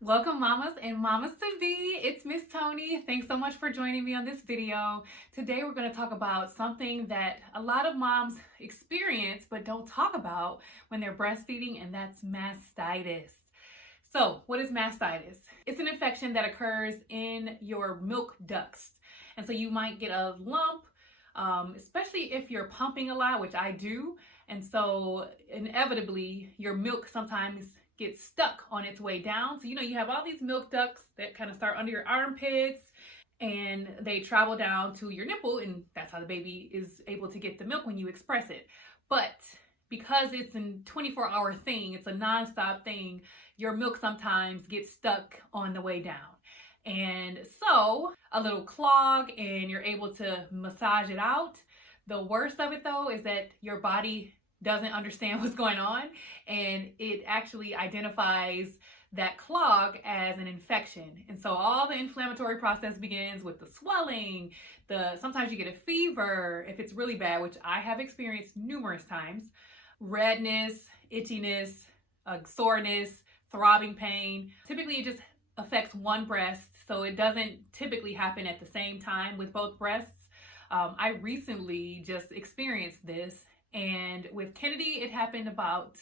Welcome mamas and mamas to be. It's Miss Toni. Thanks so much for joining me on this video. Today we're going to talk about something that a lot of moms experience but don't talk about when they're breastfeeding, and that's mastitis. So what is mastitis? It's an infection that occurs in your milk ducts. And so you might get a lump, especially if you're pumping a lot, which I do. And so inevitably your milk sometimes gets stuck on its way down. So, you have all these milk ducts that kind of start under your armpits and they travel down to your nipple, and that's how the baby is able to get the milk when you express it. But because it's a 24-hour thing, it's a nonstop thing, your milk sometimes gets stuck on the way down. And so a little clog and you're able to massage it out. The worst of it though is that your body doesn't understand what's going on, and it actually identifies that clog as an infection. And so all the inflammatory process begins with the swelling, sometimes you get a fever if it's really bad, which I have experienced numerous times, redness, itchiness, soreness, throbbing pain. Typically it just affects one breast, so it doesn't typically happen at the same time with both breasts. I recently just experienced this, and with Kennedy, it happened about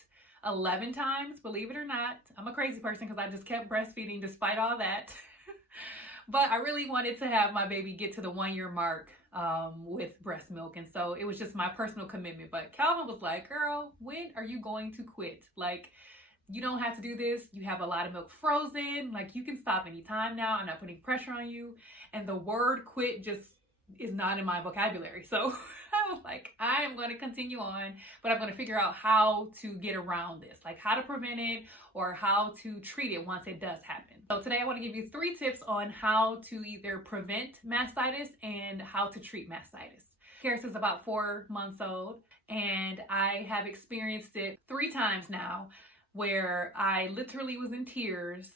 11 times, believe it or not. I'm a crazy person because I just kept breastfeeding despite all that. But I really wanted to have my baby get to the 1-year mark with breast milk. And so it was just my personal commitment. But Calvin was like, girl, when are you going to quit? Like, you don't have to do this. You have a lot of milk frozen. Like, you can stop anytime now. I'm not putting pressure on you. And the word quit just is not in my vocabulary. So I was like, I am going to continue on, but I'm going to figure out how to get around this, like how to prevent it or how to treat it once it does happen. So today I want to give you 3 tips on how to either prevent mastitis and how to treat mastitis. Karis is about 4 months old, and I have experienced it 3 times now where I literally was in tears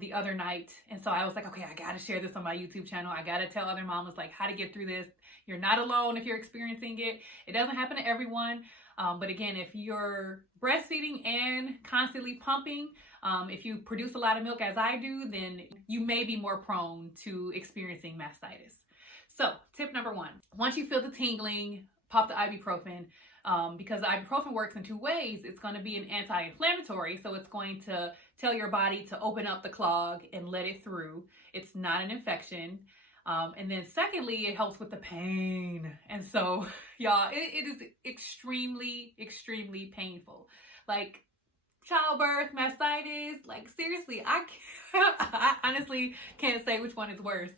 the other night. And so I was like, okay, I got to share this on my YouTube channel. I got to tell other mamas like how to get through this. You're not alone if you're experiencing it. It doesn't happen to everyone. But again, if you're breastfeeding and constantly pumping, if you produce a lot of milk as I do, then you may be more prone to experiencing mastitis. So tip number 1, once you feel the tingling, pop the ibuprofen. Because the ibuprofen works in 2 ways. It's going to be an anti-inflammatory, so it's going to tell your body to open up the clog and let it through. It's not an infection. And then secondly, it helps with the pain. And so, y'all, it is extremely, extremely painful. Like childbirth, mastitis, like seriously, I honestly can't say which one is worse.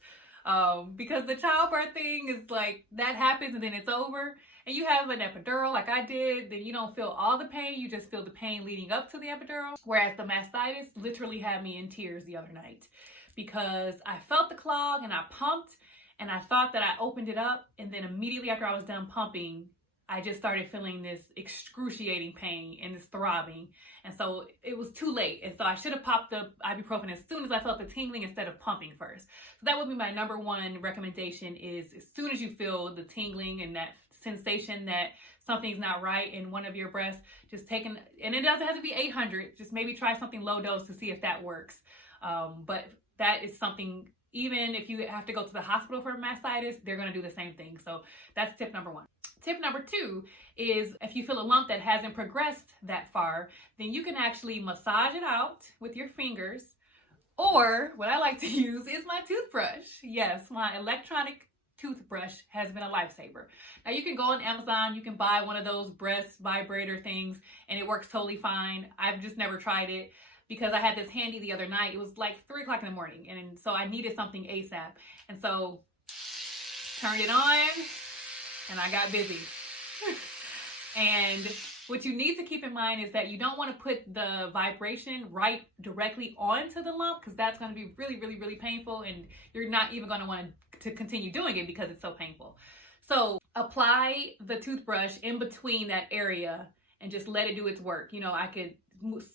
Because the childbirth thing is like, that happens and then it's over. And you have an epidural like I did, then you don't feel all the pain, you just feel the pain leading up to the epidural. Whereas the mastitis literally had me in tears the other night because I felt the clog and I pumped and I thought that I opened it up, and then immediately after I was done pumping, I just started feeling this excruciating pain and this throbbing. And so it was too late. And so I should have popped the ibuprofen as soon as I felt the tingling instead of pumping first. So that would be my number 1 recommendation, is as soon as you feel the tingling and that sensation that something's not right in one of your breasts, just and it doesn't have to be 800, just maybe try something low dose to see if that works. But that is something, even if you have to go to the hospital for mastitis, they're going to do the same thing. So that's tip number 1. Tip number 2 is if you feel a lump that hasn't progressed that far, then you can actually massage it out with your fingers, or what I like to use is my toothbrush. Yes, my electronic toothbrush has been a lifesaver. Now you can go on Amazon, you can buy one of those breast vibrator things, and it works totally fine. I've just never tried it because I had this handy the other night. It was like 3 o'clock in the morning, and so I needed something ASAP. And so turned it on and I got busy. And what you need to keep in mind is that you don't want to put the vibration right directly onto the lump, because that's going to be really, really, really painful, and you're not even going to want to continue doing it because it's so painful. So apply the toothbrush in between that area and just let it do its work. I could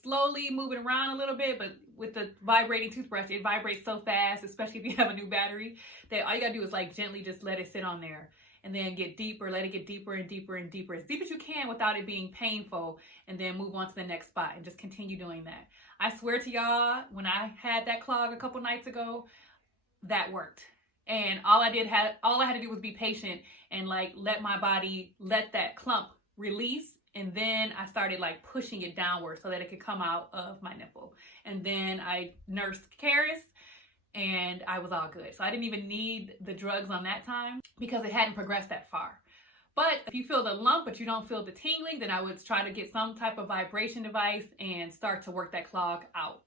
slowly move it around a little bit, but with the vibrating toothbrush, it vibrates so fast, especially if you have a new battery, that all you gotta do is like gently just let it sit on there. and then get deeper, let it get deeper and deeper and deeper, as deep as you can without it being painful, and then move on to the next spot and just continue doing that. I swear to y'all, when I had that clog a couple nights ago, that worked. And all I had to do was be patient and like let my body let that clump release. And then I started like pushing it downward so that it could come out of my nipple. And then I nursed Karis and I was all good. So I didn't even need the drugs on that time because it hadn't progressed that far. But if you feel the lump but you don't feel the tingling, then I would try to get some type of vibration device and start to work that clog out.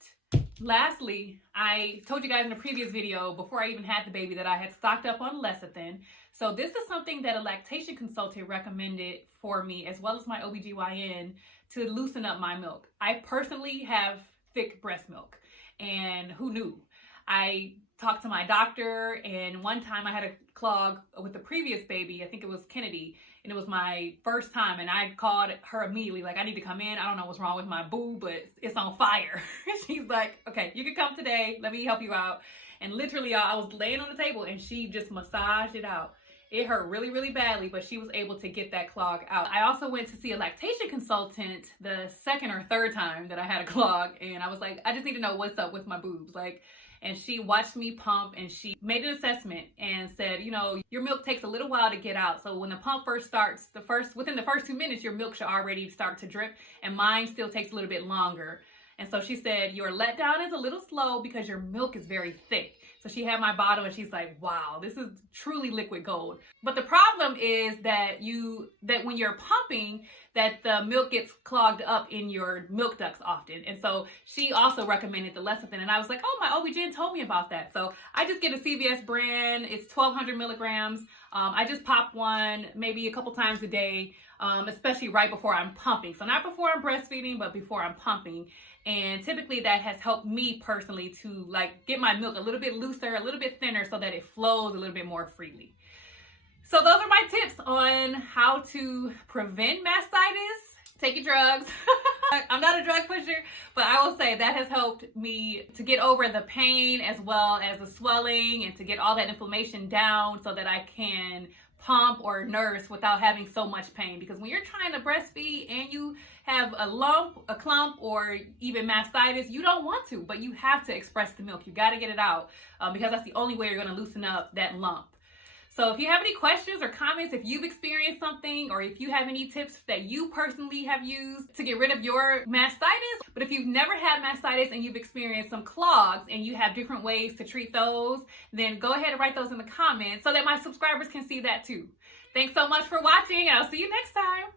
Lastly, I told you guys in a previous video before I even had the baby that I had stocked up on lecithin. So this is something that a lactation consultant recommended for me, as well as my OBGYN, to loosen up my milk. I personally have thick breast milk, and who knew? I talked to my doctor, and one time I had a clog with the previous baby. I think it was Kennedy, and it was my first time, and I called her immediately, like, I need to come in. I don't know what's wrong with my boob, but it's on fire. She's like, okay, you can come today. Let me help you out. And literally, I was laying on the table, and she just massaged it out. It hurt really, really badly, but she was able to get that clog out. I also went to see a lactation consultant the second or third time that I had a clog, and I was like, I just need to know what's up with my boobs. And she watched me pump, and she made an assessment and said, you know, your milk takes a little while to get out. So when the pump first starts, within the first 2 minutes, your milk should already start to drip, and mine still takes a little bit longer. And so she said, your letdown is a little slow because your milk is very thick. So she had my bottle and she's like, wow, this is truly liquid gold. But the problem is that when you're pumping, that the milk gets clogged up in your milk ducts often. And so she also recommended the lecithin. And I was like, oh, my OB-GYN told me about that. So I just get a CVS brand. It's 1,200 milligrams. I just pop one maybe a couple times a day, especially right before I'm pumping. So not before I'm breastfeeding, but before I'm pumping. And typically that has helped me personally to like get my milk a little bit looser, a little bit thinner, so that it flows a little bit more freely. So those are my tips on how to prevent mastitis. Take your drugs. I'm not a drug pusher, but I will say that has helped me to get over the pain as well as the swelling, and to get all that inflammation down so that I can pump or nurse without having so much pain. Because when you're trying to breastfeed and you have a lump, a clump, or even mastitis, you don't want to, but you have to express the milk. You got to get it out because that's the only way you're going to loosen up that lump. So if you have any questions or comments, if you've experienced something, or if you have any tips that you personally have used to get rid of your mastitis, but if you've never had mastitis and you've experienced some clogs and you have different ways to treat those, then go ahead and write those in the comments so that my subscribers can see that too. Thanks so much for watching, and I'll see you next time.